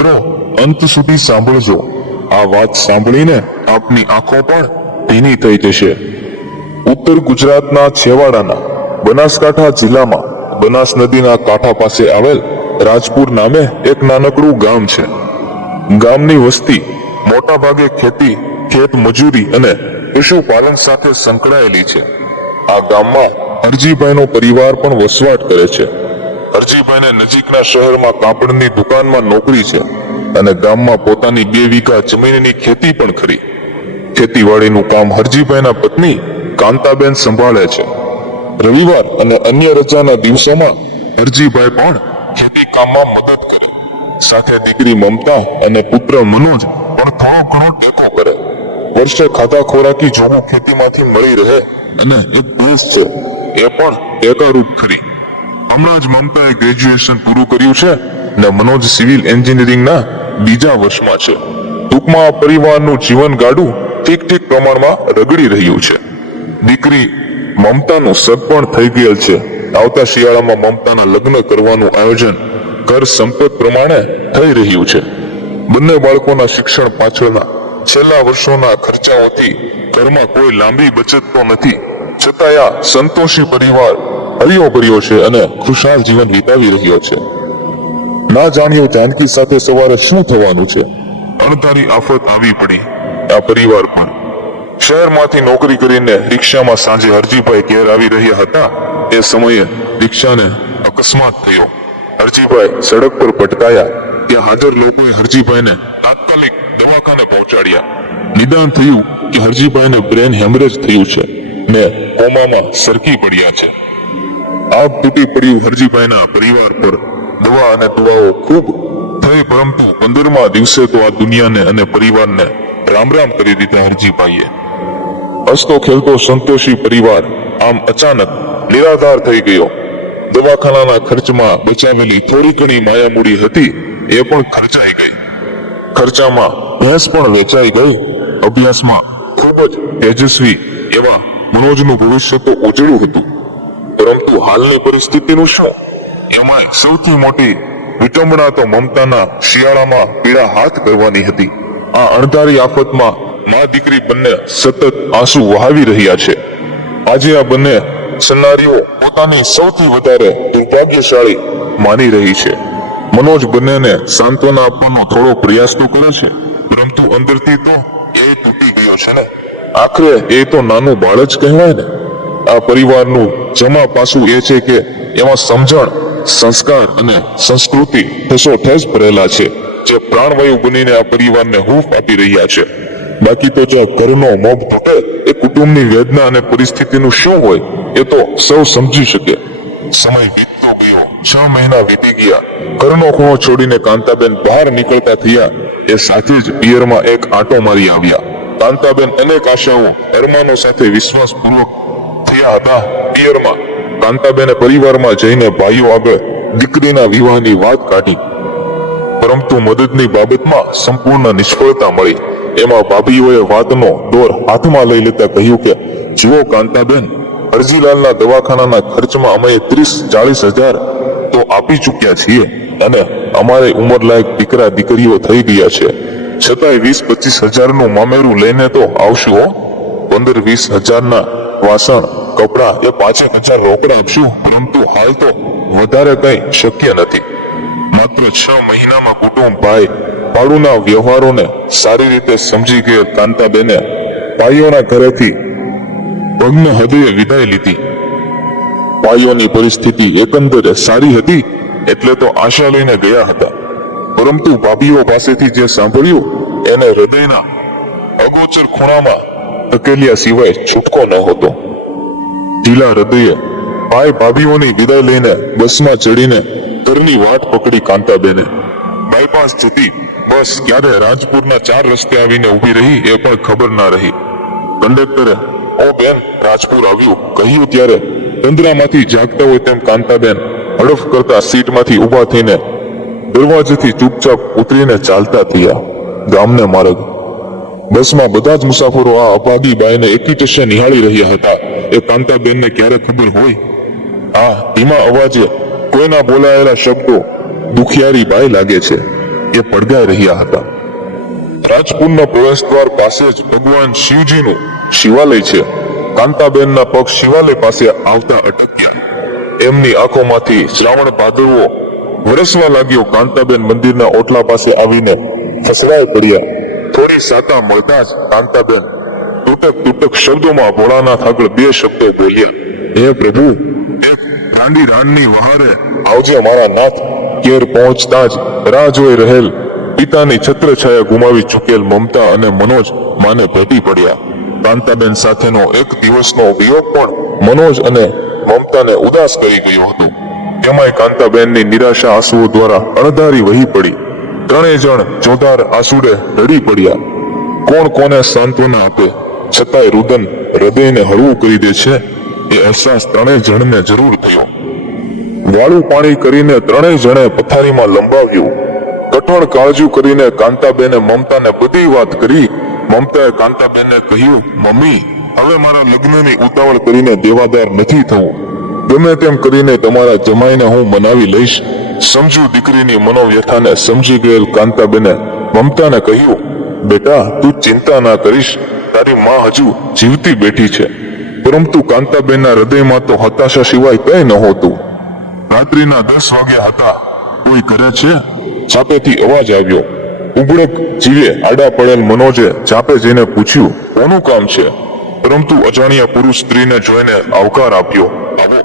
મિત્રો, અંત સુધી સાંભળજો. આ વાત સાંભળીને આપની આંખો પણ ભીની થઈ જશે. ઉત્તર ગુજરાતના છેવાડાના બનાસકાંઠા જિલ્લામાં બનાસ નદીના કાંઠા પાસે આવેલ રાજપુર નામે એક નાનકડું ગામ છે. ગામની વસ્તી મોટા ભાગે ખેતી, ખેત મજૂરી અને પશુપાલન સાથે સંકળાયેલી છે. આ ગામમાં હરજીભાઈનો પરિવાર પણ વસવાટ કરે છે. હરજીભાઈને નજીકના શહેરમાં કાપડની દુકાનમાં નોકરી છે અને ગામમાં પોતાની 2 વીઘા જમીનની ખેતી પણ ખરી. ખેતીવાડીનું કામ હરજીભાઈના પત્ની કાંતાબેન સંભાળે છે. રવિવાર અને અન્ય રજાના દિવસોમાં હરજીભાઈ પણ ખેતી કામમાં મદદ કરે. સાથે દીકરી મમતા અને પુત્ર મનોજ પણ થોડો ઘણો ટેકો કરે. વર્ષે ખાધા ખોરાકી જોવું ખેતીમાંથી મળી રહે અને એક ભેંસ છે એ પણ ટેકારૂપ ખરી. હમણાં જ મમતાએ ગ્રેજ્યુએશન પૂરું કર્યું છે ને મનોજ સિવિલ એન્જિનિયરિંગના બીજા વર્ષમાં છે. ટૂંકમાં પરિવારનું જીવન ગાડું ઠીક પ્રમાણમાં રગડી રહ્યું છે. દીકરી મમતાનું સગપણ થઈ ગયેલ છે. આવતા શિયાળામાં મમતાના લગ્ન કરવાનું આયોજન ઘર સંપત પ્રમાણે થઈ રહ્યું છે. બંને બાળકોના શિક્ષણ પાછળના છેલ્લા વર્ષોના ખર્ચાઓથી ઘરમાં કોઈ લાંબી બચત તો નથી, છતાં આ સંતોષી પરિવાર હરિયો ભર્યો છે અને ખુશાલ જીવન વિતાવી રહ્યો છે. ના જાણ્યો જાનકી સાથે સવારે શું થવાનું છે. અણધારી આફત આવી પડી આ પરિવાર પર. શહેરમાંથી નોકરી કરીને રિક્ષામાં સાંજે હરજીભાઈ ઘેર આવી રહ્યા હતા. એ સમયે રિક્ષાને અકસ્માત થયો. હરજીભાઈ સડક પર પટકાયા. ત્યાં હાજર લોકોએ હરજીભાઈને તાત્કાલિક દવાખાને પહોંચાડ્યા. નિદાન થયું કે હરજીભાઈને બ્રેન હેમરેજ થયું છે ને કોમામાં સરકી પડ્યા છે. આગ તૂટી પડ્યું હરજીભાઈના પરિવાર પર. દવા અને દવાઓ ખૂબ થઈ, પરંતુ 15મા દિવસે તો આ દુનિયાને અને પરિવારને રામ રામ કરી દીધા હરજીભાઈએ. હસતો ખેલતો સંતોષી પરિવાર આમ અચાનક નિરાધાર થઈ ગયો. દવાખાનાના ખર્ચમાં બચાવેલી થોડી ઘણી માયામૂડી હતી એ પણ ખર્ચાઈ ગઈ. ખર્ચામાં ભેંસ પણ વેચાઈ ગઈ. અભ્યાસમાં ખૂબ જ તેજસ્વી એવા મનોજનું ભવિષ્ય તો ઉજળું હતું, પરંતુ હાલની પરિસ્થિતિનું શું? એમાં સૌથી મોટી વિટંબણા તો મમતાના શિયાળામાં પીળા હાથ કરવાની હતી. આ અણધારી આફતમાં મા દીકરી બંને સતત આંસુ વહાવી રહ્યા છે. આજે આ બંને સન્નારીઓ પોતાની સૌથી વધારે દુર્ભાગ્યશાળી માની રહી છે. મનોજ બંનેને સાંત્વના આપવાનો થોડો પ્રયાસ તો કરે છે, પરંતુ અંદરથી તો એ તૂટી ગયો છે ને. આખરે એ તો નાનું બાળ જ કહેવાય ને. આ પરિવારનું જમા પાસું એ છે કે એમાં સમજણ, સંસ્કાર અને સંસ્કૃતિ ઠસોઠસ ભરેલા છે, જે પ્રાણવાયુ બનીને આ પરિવારને હૂંફ આપી રહ્યા છે. બાકી તો જો ઘરનો મોભ તૂટે એ કુટુંબની વેદના અને પરિસ્થિતિનું શું હોય એ તો સૌ સમજી શકે. સમય વીતતો ગયો. 6 મહિના વીતી ગયા. ઘરનો ખૂણો છોડીને કાંતાબેન બહાર નીકળતા થયા એ સાથે જ પિયરમાં એક આંટો મારી આવ્યા. કાંતાબેન અનેક આશાઓ, અરમાનો સાથે વિશ્વાસપૂર્વક થયા હતા પિયરમાં. કાંતાબેને પરિવારમાં જઈને ભાઈઓ આગળ દીકરીના વિવાહની વાત કાઢી, પરંતુ મદદની બાબતમાં સંપૂર્ણ નિષ્ફળતા મળી. એમાં ભાભીઓએ વાતનો દોર હાથમાં લઈ લેતા કહ્યું કે જુઓ કાંતાબેન, હરજીલાલના દવાખાનાના ખર્ચમાં અમે 30-40 હજાર તો આપી ચૂક્યા છીએ અને અમારે ઉંમરલાયક દીકરા દીકરીઓ થઈ ગયા છે, છતાંય 20-25 હજારનું મામેરું લઈને તો આવશું હો. 15-20 હજારના વાસણ, કપડા એ 5-1 હજાર રોકડા આપશું, પરંતુ હાલ તો વધારે કઈ શક્ય નથી. માત્ર 6 મહિનામાં કુટુંબ, ભાઈ ભાડુના વ્યવહારોને સારી રીતે સમજી ગયેલ કાંતાબેને ભાઈઓના ઘરેથી ભગ્ન હૃદયે વિદાય લીધી. ભાઈઓની પરિસ્થિતિ એકંદરે સારી હતી એટલે તો આશા લઈને ગયા હતા, પરંતુ ભાભીઓ પાસેથી જે સાંભળ્યું એને હૃદયના અગોચર ખૂણામાં ધકેલ્યા સિવાય છૂટકો નહોતો. ઢીલા હૃદયે ભાઈ ભાભીઓની વિદાય લઈને બસમાં ચડીને ઘરની વાટ પકડી કાંતાબેને. બાયપાસ જતી બસ ક્યારે રાજપુરના 4 રસ્તે આવીને ઊભી રહી એ પણ ખબર ના રહી. કંડક્ટરે ઓ બેન, રાજપુર આવ્યું કહ્યું ત્યારે તંદ્રામાંથી જાગતા હોય તેમ કાંતાબેન હડફ કરતા સીટમાંથી ઊભા થઈને દરવાજેથી ચૂપચાપ ઉતરીને ચાલતા થયા ગામને માર્ગ. બસમાં બધા જ મુસાફરો આ અભાગી બાઈને એકી ટશે નિહાળી રહ્યા હતા. એ કાંતાબેનને ક્યારે ખબર હોય? આ ધીમા અવાજે કોઈના બોલાયેલા શબ્દો દુખિયારી બાઈ લાગે છે. એ પડઘાઈ રહ્યા હતા. રાજપુરના પ્રવેશદ્વાર પાસે જ ભગવાન શિવજીનું શિવાલય છે. કાંતાબેનના પગ શિવાલય પાસે આવતા અટક્યા. એમની આંખોમાંથી શ્રાવણ ભાદરવો વરસવા લાગ્યો. કાંતાબેન મંદિરના ઓટલા પાસે આવીને ફસરાઈ પડ્યા. થોડી સાતા મળતા જ કાંતાબેન તૂટક શબ્દોમાં ભોળાનાથ આગળ બે શબ્દો બોલ્યા. હે પ્રભુ, એક રાંડી રાણની વહારે આવજે મારા નાથ. ઘેર પહોંચતા જ રાહ જોઈ રહેલ પિતાની છત્રછાયા ગુમાવી ચૂકેલ મમતા અને મનોજ માને ભેટી પડ્યા. કાંતાબેન સાથેનો એક દિવસનો વિયોગ પણ મનોજ અને મમતાને ઉદાસ કરી ગયો હતો. તેમાંય કાંતાબેનની નિરાશા આંસુઓ દ્વારા અણધારી વહી પડી. ત્રણેય જણ જોરદાર આંસુડે રડી પડ્યા. કોણ કોને સાંત્વના આપે, છતાંય રુદન હૃદયને હળવું કરી દે છે, એ અહેસાસ ત્રણેય જણને જરૂર થયો. વાળું પાણી કરીને ત્રણેય જણે પથારીમાં લંબાવ્યું. કઠોળ કાળજું કરીને કાંતાબેને મમતાને બધી વાત કરી. મમતાએ કાંતાબેનને કહ્યું, મમ્મી, હવે મારા લગ્નની ઉતાવળ કરીને દેવાદાર નથી થવું. ગમે તેમ કરીને તમારા જમાઈને હું મનાવી લઈશ. સમજુ દીકરીની મનોવ્યથાને સમજી ગયેલ કાંતાબેને મમતાને કહ્યું, બેટા, તું ચિંતા ના કરીશ, તારી માં હજુ જીવતી બેઠી છે. પરંતુ કાંતાબેનના હૃદયમાં તો હતાશા સિવાય કંઈ નહોતું. રાત્રિના 10 વાગ્યા હતા. કોઈ ઘરે છે? ચાપેથી અવાજ આવ્યો. ઉબળક જીવે આડા પડેલ મનોજે ચાપે જઈને પૂછ્યું, કોનું કામ છે? પરંતુ અજાણ્યા પુરુષ સ્ત્રીને જોઈને આવકાર આપ્યો. આવો.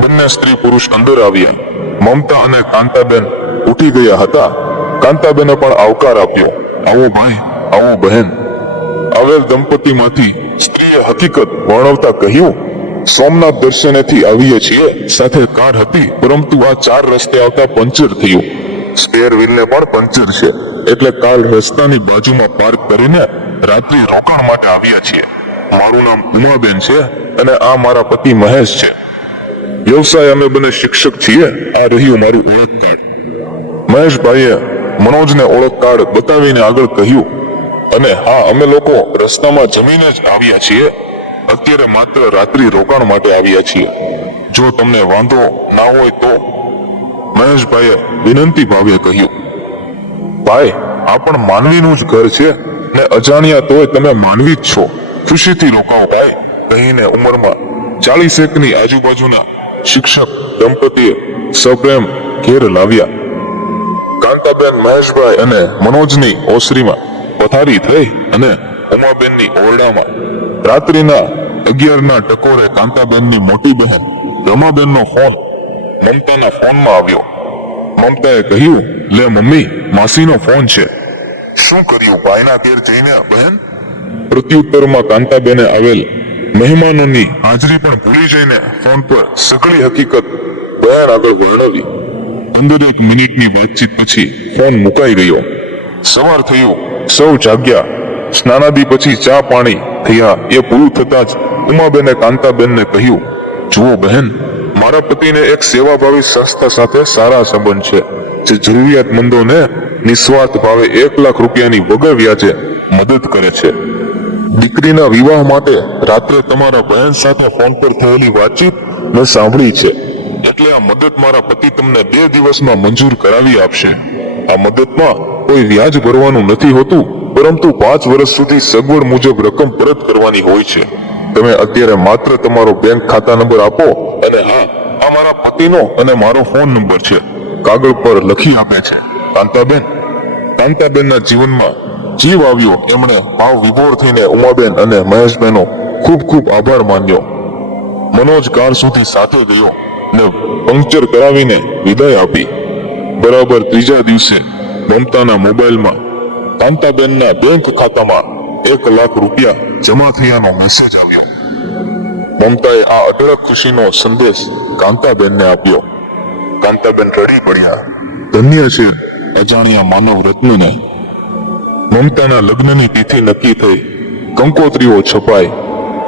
બંને સ્ત્રી પુરુષ અંદર આવ્યા. મમતા અને કાંતાબેન ઉઠી ગયા હતા. કાંતાબેને પણ આવકાર આપ્યો. આવો ભાઈ, આવો બહેન. આવેલ દંપતીમાંથી સ્ત્રીએ હકીકત વર્ણવતા કહ્યું, સોમનાથ દર્શનેથી આવીએ છીએ. સાથે કાર હતી, પરંતુ આ 4 રસ્તે આવતા પંચર થયું. સ્પેર વ્હીલને પણ પંચર છે, એટલે કાલ રસ્તાની બાજુમાં પાર્ક કરીને રાત્રિ રોકાણ માટે આવ્યા છીએ. મારું નામ ઉમાબેન છે અને આ મારા પતિ મહેશ છે. વ્યવસાય અમે બંને શિક્ષક છીએ. આ રહ્યું મારું ઓળખ કાર્ડ. મહેશભાઈએ મનોજને ઓળખ કાર્ડ બતાવીને આગળ કહ્યું, અને હા, અમે લોકો રસ્તામાં જમીને જ આવ્યા છીએ. અત્યારે માત્ર રાત્રિ રોકાણ માટે આવ્યા છીએ. જો તમને વાંધો ના હોય તો. મહેશભાઈએ વિનંતી ભાવે કહ્યું, ભાઈ, આ પણ માનવીનું જ ઘર છે ને અજાણ્યા તોય તમે માનવી જ છો. ખુશીથી રોકાઓ ભાઈ, કહીને ઉંમરમાં 40 ની આજુબાજુના શિક્ષક દંપતીએ સપ્રેમ ઘેર લાવ્યા. કાંતાબેન મહેશભાઈ અને મનોજની ઓસરીમાં પથારી થઈ અને ઉમાબેનની ઓરડામાં રાત્રિના 11ના ટકોરે કાંતાબેનની મોટી બહેન રમાબેનનો ફોન મમતાના ફોનમાં આવ્યો. મમતાએ કહ્યું, લે મમ્મી, માસીનો ફોન છે. શું કર્યું ભાઈના ઘેર જઈને બહેન? પ્રત્યુત્તરમાં કાંતાબેને આવેલ મહેમાનોની હાજરી પણ ભૂલી જઈને ફોન પર સઘળી હકીકત બહેન આગળ વર્ણવી. 15 મિનિટની વાતચીત પછી ફોન મુકાઈ ગયો. સવાર થયું, સૌ જાગ્યા. સ્નાનાદિ પછી ચા પાણી થયા. એ પૂરું થતાં જ ઉમાબેને કાંતાબેનને કહ્યું, જુઓ બહેન, મારા પતિને એક સેવાભાવી સંસ્થા સાથે સારા સંબંધ છે, જે જરૂરિયાતમંદોને નિસ્વાર્થ ભાવે 1 લાખ રૂપિયાની વગર વ્યાજે મદદ કરે છે. દીકરીના વિવાહ માટે રાત્રે તમારા બહેન સાથે ફોન પર થયેલી વાતચીત મેં સાંભળી છે, એટલે આ મદદ મારા પતિ તમને 2 દિવસમાં મંજૂર કરાવી આપશે. આ મદદમાં કોઈ વ્યાજ ભરવાનું નથી હોતું, પરંતુ 5 વર્ષ સુધી સગવડ મુજબ રકમ પરત કરવાની હોય છે. તમે અત્યારે માત્ર તમારો બેંક ખાતા નંબર આપો અને હા, આ મારા પતિનો અને મારો ફોન નંબર છે, કાગળ પર લખી આપે છે. કાંતાબેનના જીવનમાં જીવ આવ્યો. એમણે ભાવ વિભોર થઈને ઉમાબેન અને મહેશબેનનો ખૂબ ખૂબ આભાર માન્યો. મનોજ કાર સુધી સાથે ગયો ને પંક્ચર કરાવીને વિદાય આપી. બરાબર 3જા દિવસે મમતાના મોબાઈલમાં કાંતાબેનના બેંક ખાતામાં 1 લાખ રૂપિયા જમા થયાનો મેસેજ આવ્યો. મમતાએ આ અઢળક ખુશીનો સંદેશ કાંતાબેનને આપ્યો. કાંતાબેન રડી પડ્યા. ધન્ય છે અજાણ્યા માનવ રત્નને. મમતાના લગ્નની તિથિ નક્કી થઈ. કંકોત્રીઓ છપાઈ.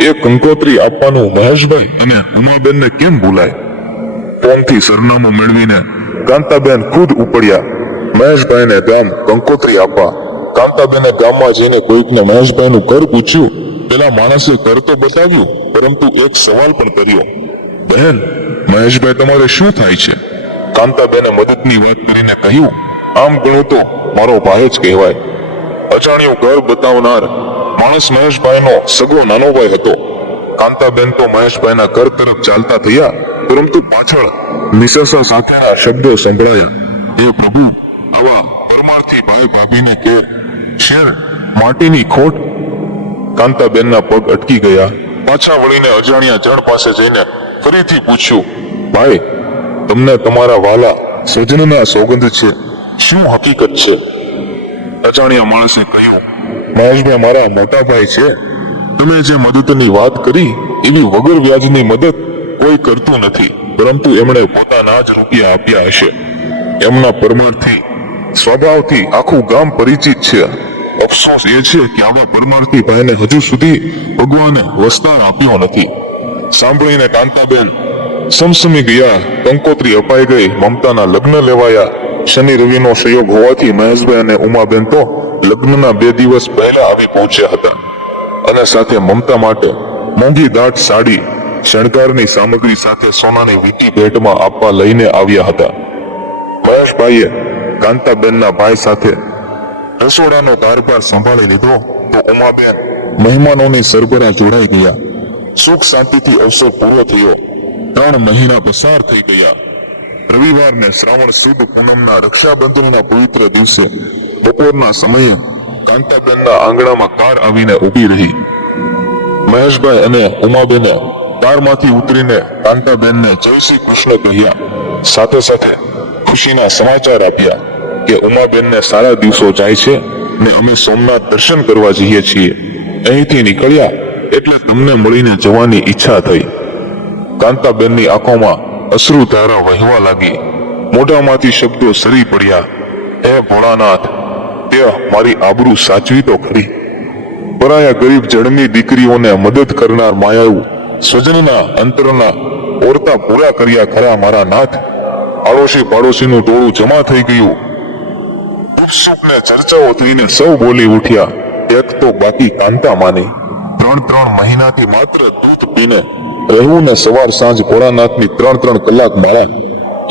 એ કંકોત્રી આપવાનું મહેશભાઈ અને ઉમાબેનને કેમ ભૂલાય? ફોનથી સરનામું મેળવીને કાંતાબેન ખુદ ઉપડ્યા મહેશભાઈને ગામ કંકોત્રી આપવા. કાંતાબેને ગામમાં જઈને કોઈકને મહેશભાઈનું ઘર પૂછ્યું. પેલા માણસે ઘર તો બતાવ્યું, પરંતુ એક સવાલ પણ કર્યો, બહેન, મહેશભાઈ તમારે શું થાય છે? કાંતાબેને મદદની વાત કરીને કહ્યું, આમ ગણું તો મારો ભાઈ જ કહેવાય. અજાણ્યું ઘર બતાવનાર માણસ મહેશભાઈનો સગો નાનો ભાઈ હતો. કાંતાબેન તો મહેશભાઈના ઘર તરફ ચાલતા થયા, પરંતુ પાછળ નિસસા સાથેના શબ્દો સંભળાયા. હે પ્રભુ, આવા પરમાર્થી ભાઈ ભાભીને કે શેર માટીની ખોટ. કાંતાબેનના પગ અટકી ગયા. પાછા વળીને અજાણ્યા જણ પાસે જઈને ફરીથી પૂછ્યું, ભાઈ, તમને તમારા વાલા સ્વજનના સોગંદ છે, શું હકીકત છે? અજાણ્યા માણસે કહ્યું, મહેશભાઈ મારા મોટા ભાઈ છે. તમે જે મદદની વાત કરી એવી વગર વ્યાજની મદદ કોઈ કરતું નથી, પરંતુ એમણે પોતાના જ રૂપિયા આપ્યા હશે. એમના પરમાર્થી સ્વભાવથી આખું ગામ પરિચિત છે. અફસોસ એ છે કે આવા પરમાર્થી ભાઈને હજુ સુધી ભગવાને વસ્તાર આપ્યો નથી. સાંભળીને કાંતાબેન સમસમી ગયા. કંકોત્રી અપાઈ ગઈ. મમતાના લગ્ન લેવાયા. શનિ રવિનો સંયોગ હોવાથી મહેશભાઈ અને ઉમાબેન તો લગ્નના 2 દિવસ પહેલા આવી પહોંચ્યા હતા, અને સાથે મમતા માટે મોંઘી દાટ સાડી, શણગારની સામગ્રી સાથે સોનાની વીંટી ભેટમાં આપવા લઈને આવ્યા હતા. મહેશભાઈએ કાંતાબેનના ભાઈ સાથે રસોડાનો કારભાર સંભાળી લીધો તો ઉમાબેન મહેમાનોની સરબરા જોડાઈ ગયા. સુખ શાંતિથી અવસર પૂરો થયો. 3 મહિના પસાર થઈ ગયા. રવિવારને શ્રાવણ સુદ પૂનમના રક્ષાબંધનના પવિત્ર દિવસે બપોરના સમયે કાંતાબેનના આંગણામાં કાર આવીને ઊભી રહી. મહેશભાઈ અને ઉમાબેને કારમાંથી ઉતરીને કાંતાબેનને જય શ્રી કૃષ્ણ કહ્યા. સાથે સાથે ખુશીના સમાચાર આપ્યા કે ઉમાબેનને સારા દિવસો જાય છે ને અમે સોમનાથ દર્શન કરવા જઈએ છીએ. અહીંથી નીકળ્યા એટલે તમને મળીને જવાની ઈચ્છા થઈ. કાંતાબેનની આંખોમાં અશ્રુધારા વહેવા લાગી. મોઢામાંથી શબ્દો સરી પડ્યા, હે ભોળાનાથ, તે મારી આબરૂ સાચવી તો ખરી. પરાયા ગરીબ જળની દીકરીઓને મદદ કરનાર માયાળુ સ્વજનના અંતરના ઓરતા પૂરા કર્યા ખરા મારા નાથ. આડોશી પાડોશીનું ટોળું જમા થઈ ગયું. ઉપસુપને ચર્ચાઓ થઈને સૌ બોલી ઉઠ્યા. એક તો બાકી કાંતા માની. 3 મહિનાથી માત્ર દૂધ પીને રહેવું ને સવાર સાંજ ભોળાનાથની 3 કલાક માળા,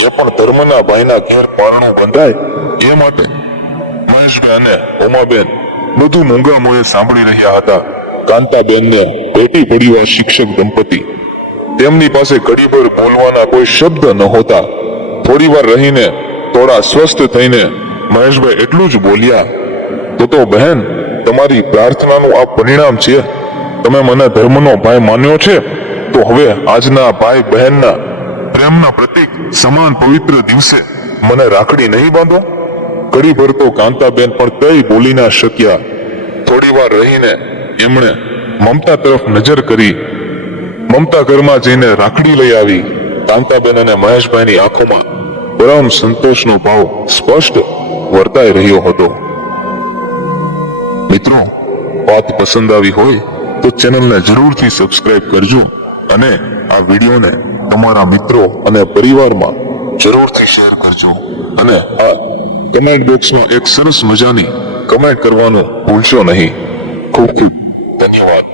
એ પણ ધર્મના ભાઈના ઘેર પારણું બંધાય એ માટે. મહેશભાઈ અને ઉમાબેન બધું મૂંગા મોએ સાંભળી રહ્યા હતા. કાંતાબેનને ભેટી પડ્યું શિક્ષક દંપતી. તેમની પાસે ઘડીભર બોલવાના કોઈ શબ્દ નહોતા. થોડી વાર રહીને થોડા સ્વસ્થ થઈને મહેશભાઈ એટલું જ બોલ્યા, તો બહેન, તમારી પ્રાર્થનાનું આ પરિણામ છે. તમે મને ધર્મનો ભાઈ માન્યો છે, તો હવે આજના ભાઈ બહેનના પ્રેમના પ્રતીક સમાન પવિત્ર દિવસે મને રાખડી નહીં બાંધો? ઘડીભર તો કાંતાબેન પણ કઈ બોલી ના શક્યા. થોડી વાર રહીને એમણે મમતા તરફ નજર કરી. મમતા ઘરમાં જઈને રાખડી લઈ આવી. કાંતાબેન અને મહેશભાઈની આંખોમાં પરમ સંતોષનો ભાવ સ્પષ્ટ વર્તાઈ રહ્યો હતો. મિત્રો, વાત પસંદ આવી હોય તો ચેનલને જરૂરથી સબસ્ક્રાઇબ કરજો અને આ વિડીયોને તમારા મિત્રો અને પરિવારમાં જરૂરથી શેર કરજો. અને આ કમેન્ટ બોક્સમાં એક સરસ મજાની કમેન્ટ કરવાનું ભૂલશો નહીં. ખૂબ ખૂબ ધન્યવાદ.